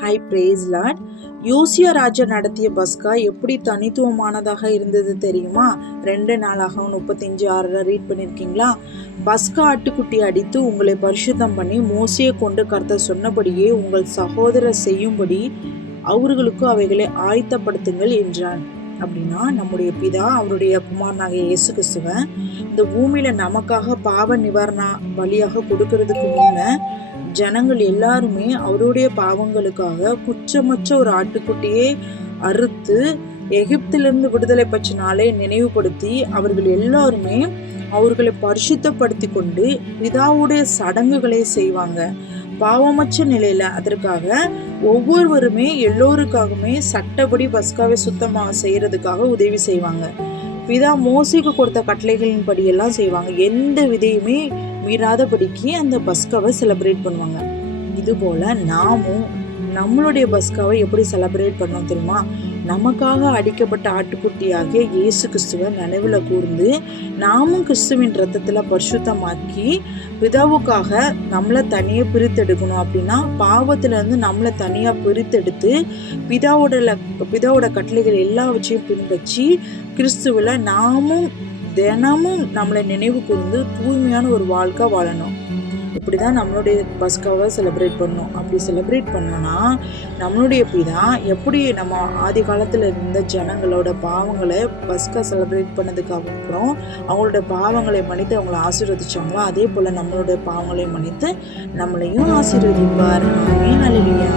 Hi brace Lord. யோசியா ராஜா நடத்திய பஸ்கா எப்படி தனித்துவமானதாக இருந்தது தெரியுமா? 2 நாளாகவும் 35:6 ரீட் பண்ணியிருக்கீங்களா? பஸ்கா ஆட்டுக்குட்டி அடித்து உங்களை பரிசுத்தம் பண்ணி மோசையை கொண்டு கர்த்தர் சொன்னபடியே உங்கள் சகோதரர் செய்யும்படி அவர்களுக்கு அவைகளை ஆயத்தப்படுத்துங்கள் என்றான். அப்படின்னா நம்முடைய பிதா அவருடைய குமாரனாகிய இயேசு கிறிஸ்துவ இந்த பூமியில நமக்காக பாவ நிவாரண பலியாக கொடுக்கறதுக்கு முன்ன ஜனங்கள் எல்லாருமே அவருடைய பாவங்களுக்காக குற்றமற்ற ஒரு ஆட்டுக்குட்டியே அறுத்து எகிப்திலிருந்து விடுதலை பெற்ற நாளை நினைவுபடுத்தி அவர்கள் எல்லாருமே அவர்களை பரிசுத்தப்படுத்தி கொண்டு பிதாவுடைய சடங்குகளை செய்வாங்க. பாவமற்ற நிலையில அதற்காக ஒவ்வொருவருமே எல்லோருக்காகவுமே சட்டப்படி பஸ்காவை சுத்தமாக செய்யறதுக்காக உதவி செய்வாங்க. பிதா மோசைக்கு கொடுத்த கட்டளைகளின் படியெல்லாம் செய்வாங்க. எந்த விதையுமே மீறாதபடிக்கு அந்த பஸ்காவை செலிப்ரேட் பண்ணுவாங்க. இது போல நாமும் நம்மளுடைய பஸ்காவை எப்படி செலிப்ரேட் பண்ணோம் தெரியுமா? நமக்காக அடிக்கப்பட்ட ஆட்டுக்குட்டியாகிய இயேசு கிறிஸ்துவை நினைவுல கூர்ந்து நாமும் கிறிஸ்துவின் ரத்தத்துல பரிசுத்தமாக்கி பிதாவுக்காக நம்மளை தனியா பிரித்தெடுக்கணும். அப்படின்னா பாவத்துல இருந்து நம்மளை தனியா பிரித்தெடுத்து பிதாவோட கட்டளைகள் எல்லாவற்றையும் பின்பற்றி கிறிஸ்துவில நாமும் தினமும் நம்மளை நினைவு கூர்ந்து தூய்மையான ஒரு வாழ்க்கை வாழணும். இப்படிதான் நம்மளுடைய பஸ்காவை செலிப்ரேட் பண்ணணும். அப்படி செலிப்ரேட் பண்ணோம்னா நம்மளுடைய பிதா எப்படி நம்ம ஆதி காலத்துல இருந்த ஜனங்களோட பாவங்களை பஸ்கா செலிப்ரேட் பண்ணதுக்கு அப்புறம் அவங்களோட பாவங்களை மன்னித்து அவங்களை ஆசீர்வதிச்சாங்களோ அதே போல நம்மளுடைய பாவங்களை மன்னித்து நம்மளையும் ஆசீர்வதிப்பார். ஆமென். அல்லேலூயா.